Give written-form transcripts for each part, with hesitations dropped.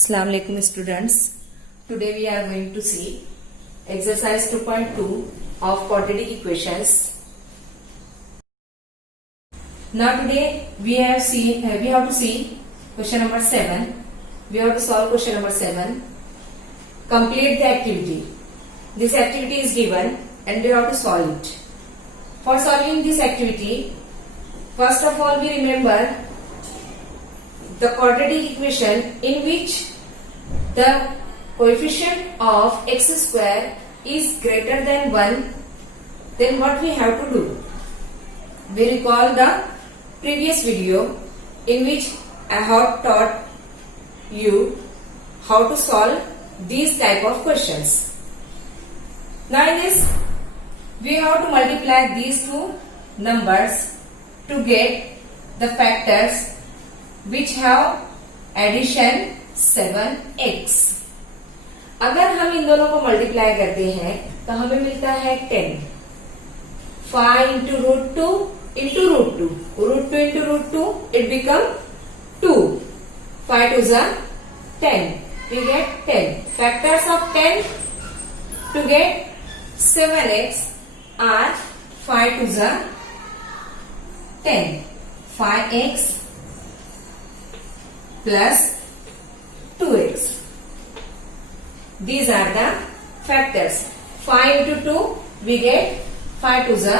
Assalamu alaikum students. Today we are going to see exercise 2.2 of quadratic equations. Now today we have to see question number 7. We have to solve question number 7. Complete the activity. This activity is given and we have to solve it. For solving this activity, first of all we remember the quadratic equation in which the coefficient of x square is greater than 1, then what we have to do? We recall the previous video in which I have taught you how to solve these type of questions. Now in this, we have to multiply these two numbers to get the factors which have addition 7x. अगर हम इन दोनों को multiply करते हैं तो हमें मिलता है 10. 5 into root 2 into root 2. Root 2 into root 2, it become 2. 5 to the 10. We get 10. Factors of 10 to get 7x are 5 to the 10. 5x plus 2x. These are the factors. 5 into 2 we get 5 to the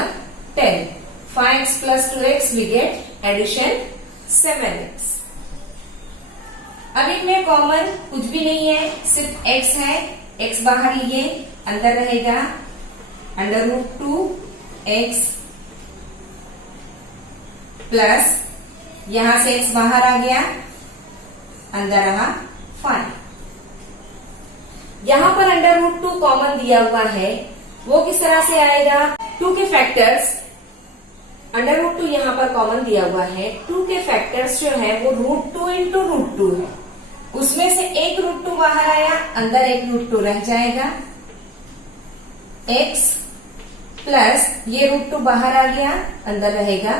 10. 5x plus 2x we get addition 7x. अब इनमें common कुछ भी नहीं है, सिर्फ x है. x बाहर लिए, अंदर रहेगा अंडर रूट 2x प्लस यहां से x बाहर आ गया, अंदर रहा 5. यहां पर अंडर रूट 2 कॉमन दिया हुआ है, वो किस तरह से आएगा? 2 के फैक्टर्स, अंडर रूट 2 यहां पर कॉमन दिया हुआ है. 2 के फैक्टर्स जो है वो रूट 2 इंटू रूट 2 है. उसमें से एक रूट 2 बाहर आया, अंदर एक रूट 2 रह जाएगा. x प्लस ये रूट 2 बाहर आ गया, अंदर रहेगा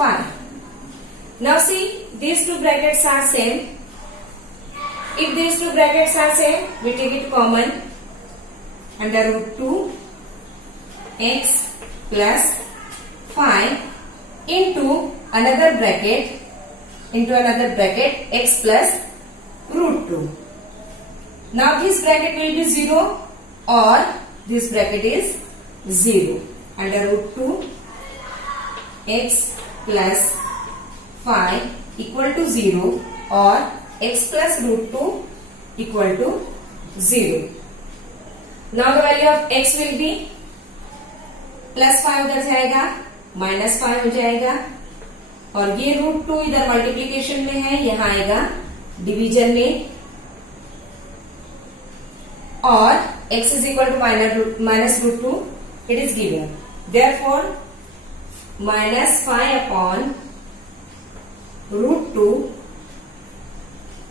5. Now see these two brackets are same. If these two brackets are same, we take it common. Under root 2 x plus 5 into another bracket x plus root 2. Now this bracket will be 0 or this bracket is 0. Under root 2 x plus 5 equal to 0 or x plus root 2 equal to 0. Now the value of x will be plus 5 उधर जाएगा, minus 5 हो जाएगा, और ये root 2 इधर multiplication में है, यहां आएगा डिवीजन में, और x is equal to minus root 2, it is given. Therefore, minus 5 upon root 2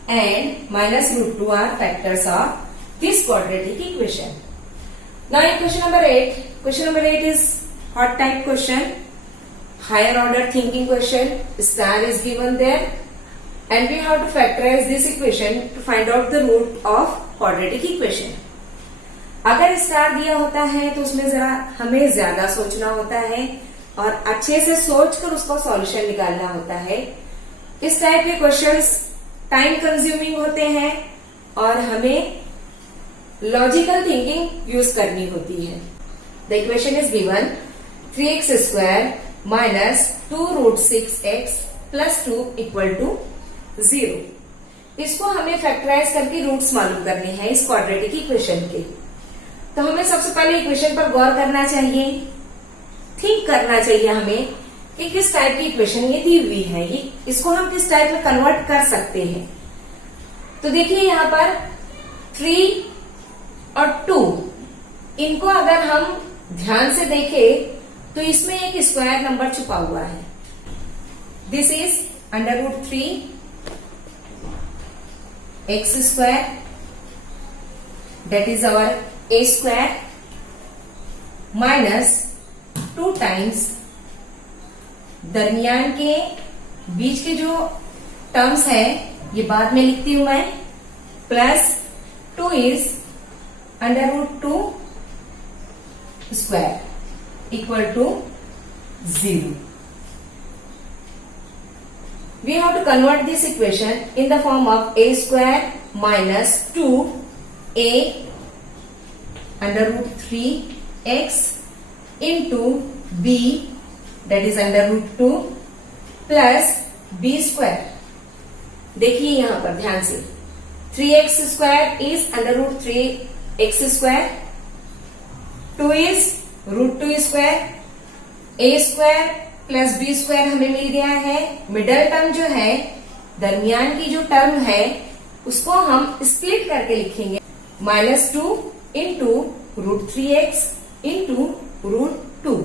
and minus root 2 are factors of this quadratic equation. Now in question number 8. Question number 8 is hot type question, higher order thinking question. Star is given there and we have to factorize this equation to find out the root of quadratic equation. अगर star दिया होता है तो उसमें जरा हमें ज्यादा सोचना होता है और अच्छे से सोचकर उसका सॉल्यूशन निकालना होता है. इस टाइप के क्वेश्चंस टाइम कंज्यूमिंग होते हैं और हमें लॉजिकल थिंकिंग यूज करनी होती है. The equation is given 3x square minus 2 root 6x plus 2 equal to 0. इसको हमें फैक्टराइज करके रूट्स मालूम करने हैं इस क्वाड्रेटिक इक्वेशन के. तो हमें सबसे पहले इक्वेशन पर गौर करना चाहिए, थिंक करना चाहिए हमें कि किस टाइप की इक्वेशन ये दी हुई है, ये इसको हम किस टाइप में कन्वर्ट कर सकते हैं. तो देखिए यहाँ पर 3 और 2, इनको अगर हम ध्यान से देखें तो इसमें एक स्क्वायर नंबर छुपा हुआ है. This is under root 3 X square, that is our a square minus 2 times दरमियान के बीच के जो टर्म्स है ये बाद में लिखती हूं मैं, plus 2 is under root 2 square equal to 0. We have to convert this equation in the form of a square minus 2a under root 3x into b, that is under root 2 plus b square. देखिए यहां पर ध्यान से 3x square is under root 3x square, 2 is root 2 square, a square plus B square हमें मिल गया है। Middle term जो है, दरमियान की जो टर्म है, उसको हम स्प्लिट करके लिखेंगे -2 into root 3x into root 2।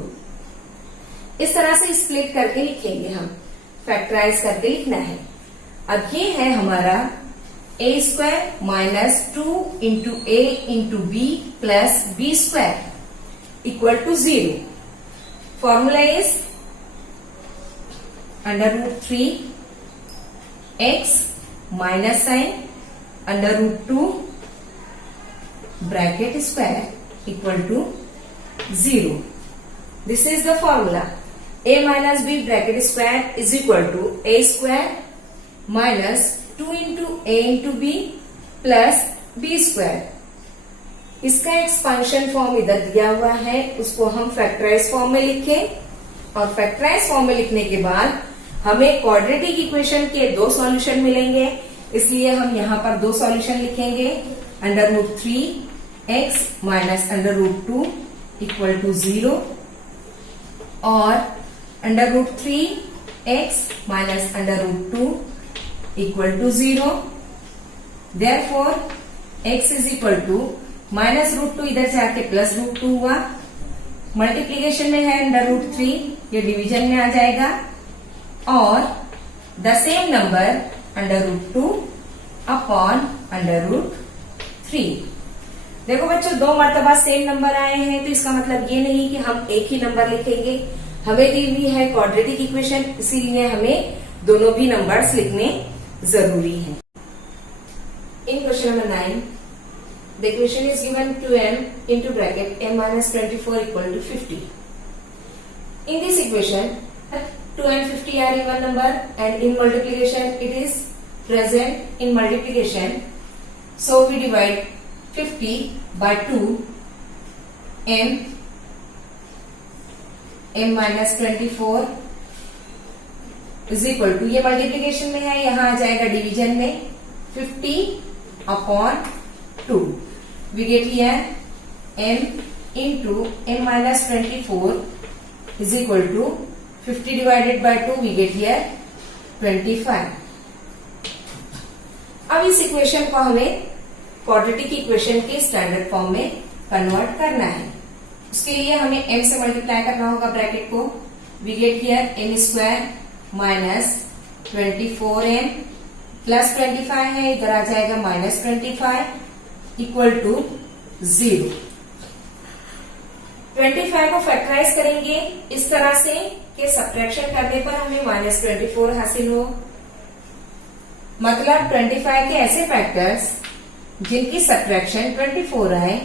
इस तरह से स्प्लिट करके लिखेंगे, हम फैक्टराइज करके लिखना है। अब ये है हमारा a square minus 2 into A into B plus B square equal to 0। Formula is under root 3 x minus sign under root 2 bracket square equal to 0. This is the formula. A minus b bracket square is equal to a square minus 2 into a into b plus b square. इसका expansion form इधर दिया हुआ है, उसको हम factorise form में लिखें और फैक्टराइज फॉर्म में लिखने के बाद हमें क्वाड्रेटिक इक्वेशन के 2 सॉल्यूशन मिलेंगे, इसलिए हम यहाँ पर 2 सॉल्यूशन लिखेंगे। Under root 3x minus under root 2 equal to 0 और under root 3x minus under root 2 equal to 0। Therefore x is equal to minus root 2 इधर से आके प्लस रूट 2 हुआ, मल्टीप्लीकेशन में है अंडर रूट 3, ये डिवीजन में आ जाएगा और the same number under root 2 upon under root 3। देखो बच्चों, 2 मरतबा सेम नंबर आए हैं, तो इसका मतलब ये नहीं कि हम एक ही नंबर लिखेंगे। हमें दी हुई है क्वाड्रेटिक इक्वेशन, इसीलिए हमें दोनों भी नंबर्स लिखने जरूरी हैं। इन question number 9, the equation is given 2m into bracket m minus 24 equal to 50. In this equation, 2 and 50 are even number and in multiplication it is present in multiplication. So we divide 50 by 2, m minus 24 is equal to, ये multiplication में है, यहां आ जाएगा division में 50 upon 2. We get here m into m minus 24 is equal to 50 divided by 2, we get here 25. अब इस equation को हमें क्वाड्रेटिक इक्वेशन के स्टैंडर्ड फॉर्म में कन्वर्ट करना है। उसके लिए हमें m से मल्टीप्लाई करना होगा ब्रैकेट को। we get here m square minus 24m plus 25 है, इधर आ जाएगा माइनस 25 इक्वल टू 0। 25 को फैक्टराइज करेंगे इस तरह से कि सब्ट्रैक्शन करने पर हमें माइनस 24 हासिल हो। मतलब 25 के ऐसे फैक्टर्स जिनकी सब्ट्रैक्शन 24 आए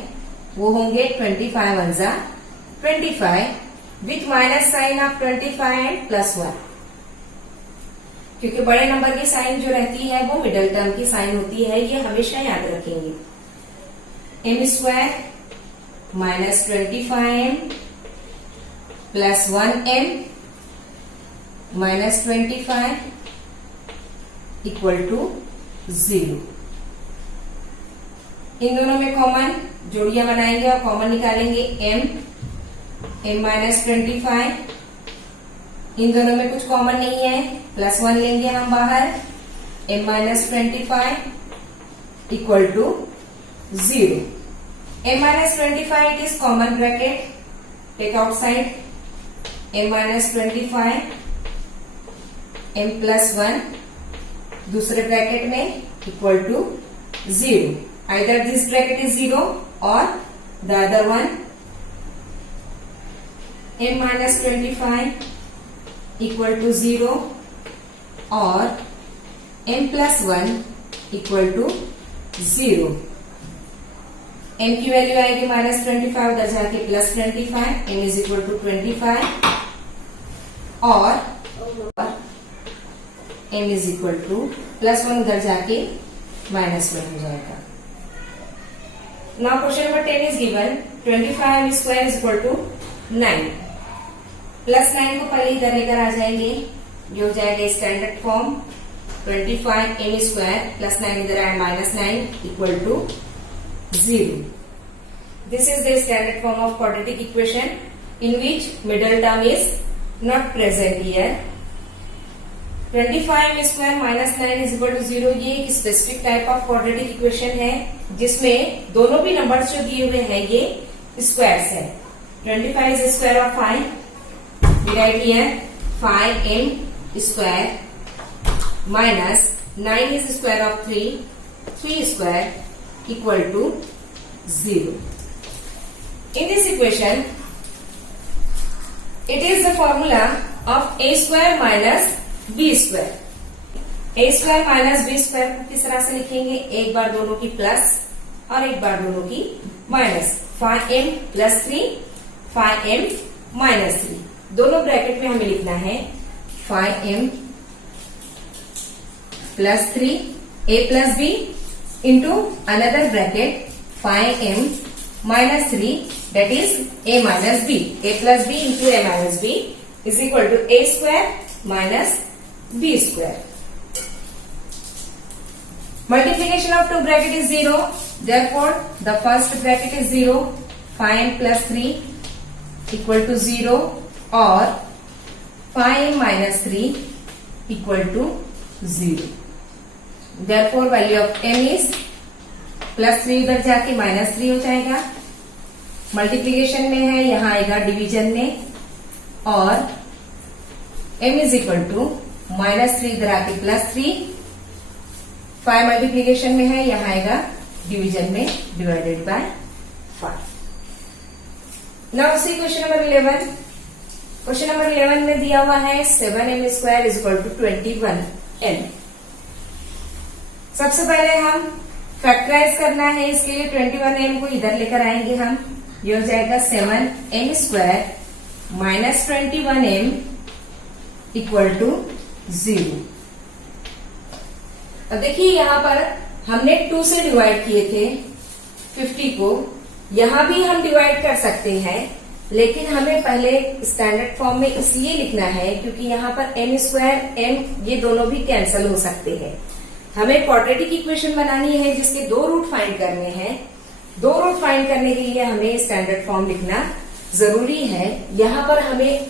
वो होंगे 25 वन जा 25 with minus sign of 25 and plus 1, क्योंकि बड़े नंबर की साइन जो रहती है वो मिडिल टर्म की साइन होती है, ये हमेशा याद रखेंगे। m square minus 25m plus 1m minus 25 equal to 0। इन दोनों में कॉमन जोड़ियां बनाएंगे और कॉमन निकालेंगे m माइनस 25। इन दोनों में कुछ कॉमन नहीं है, प्लस 1 लेंगे हम बाहर, m minus 25 equal to 0। m minus 25 it is common bracket, take outside m minus 25 m plus 1 दूसरे ब्रैकेट में equal to 0। either this bracket is 0 or the other one। m minus 25 equal to 0 or m plus 1 equal to 0। m की value आएगी -25, उधर जाके +25, m is equal to 25 और m is equal to +1 उधर जाके -1 हो जाएगा। Now question number 10 is given 25m square is equal to 9। +9 को पहले इधर लेकर आ जाएंगे, ये हो जाएगा स्टैंडर्ड फॉर्म 25m स्क्वायर +9 इधर आए -9 equal to 0। This is the standard form of quadratic equation in which middle term is not present here. 25m square -9 is equal to 0 ये एक specific type of quadratic equation है जिसमें दोनों भी numbers जो दिए हुए हैं ये स्क्वायर्स है। 25 is the square of 5. We write here 5m square minus 9 is the square of 3. 3 square equal to 0. In this equation, it is the formula of a square minus b square. a square minus b square को किस तरह से लिखेंगे? एक बार दोनों की plus और एक बार दोनों की minus. 5m plus 3, 5m minus 3 दोनों ब्रैकेट में हमें लिखना है 5m plus 3 a plus b into another bracket 5m minus 3 that is a minus b. a plus b into a minus b is equal to a square minus b square. Multiplication of two bracket is 0. Therefore, the first bracket is 0. 5m plus 3 equal to 0 or 5m minus 3 equal to 0. Therefore, value of m is +3 उधर जाके -3 हो जाएगा। Multiplication में है, यहां आएगा division में और m इज इक्वल टू -3 इधर आके +3। 5 मल्टीप्लीकेशन में है, यहां आएगा डिवीजन में divided by 5। Now see question number 11। Question number 11 में दिया हुआ है 7m square is equal to 21m। सबसे पहले हम फैक्टराइज करना है, इसके लिए 21m को इधर लेकर आएंगे हम। ये हो जाएगा 7m square minus 21m equal to 0। अब देखिए यहां पर हमने 2 से डिवाइड किए थे 50 को, यहां भी हम डिवाइड कर सकते हैं लेकिन हमें पहले स्टैंडर्ड फॉर्म में इसलिए लिखना है क्योंकि यहाँ पर m स्क्वायर m ये दोनों भी कैंसिल हो सकते हैं। हमें क्वाड्रेटिक इक्वेशन बनानी है जिसके 2 रूट फाइंड करने हैं। 2 रूट फाइंड करने के लिए हमें स्टैंडर्ड फॉर्म लिखना जरूरी है। यहाँ पर हमें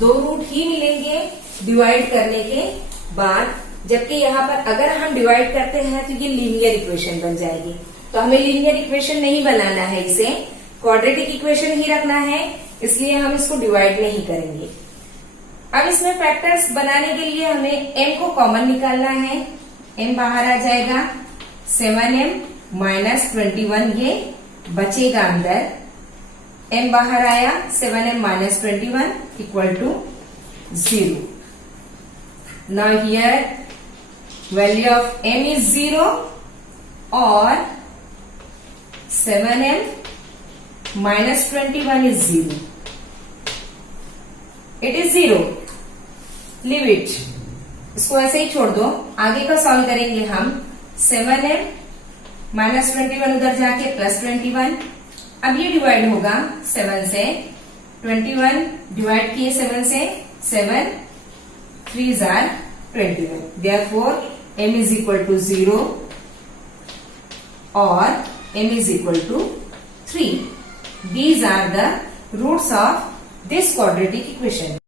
2 रूट ही मिलेंगे डिवाइड करने के बाद, जबकि यहाँ पर अगर हम डिवाइड करते हैं तो ये लीनियर इक्वेशन बन जाएगी। तो हमें लीनियर इक्वेशन नहीं बनाना है, इसे क्वाड्रेटिक इक्वेशन ही रखना है, इसलिए हम इसको डिवाइड नहीं करेंगे। अब इसमें फैक्टर्स बनाने के लिए हमें m को कॉमन निकालना है। m बाहर आ जाएगा, 7m माइनस 21 ये बचेगा अंदर। m बाहर आया, 7m minus 21 equal to 0। Now here value of m is 0 और 7m minus 21 is 0। It is 0, leave it, इसको ऐसे ही छोड़ दो। आगे का सॉल्व करेंगे हम। 7m माइनस 21 उधर जाके प्लस 21। अब ये डिवाइड होगा 7 से। 21 डिवाइड किए 7 से, 7 3s are 21। Therefore m is equal to 0 or m is equal to 3। These are the roots of this quadratic equation.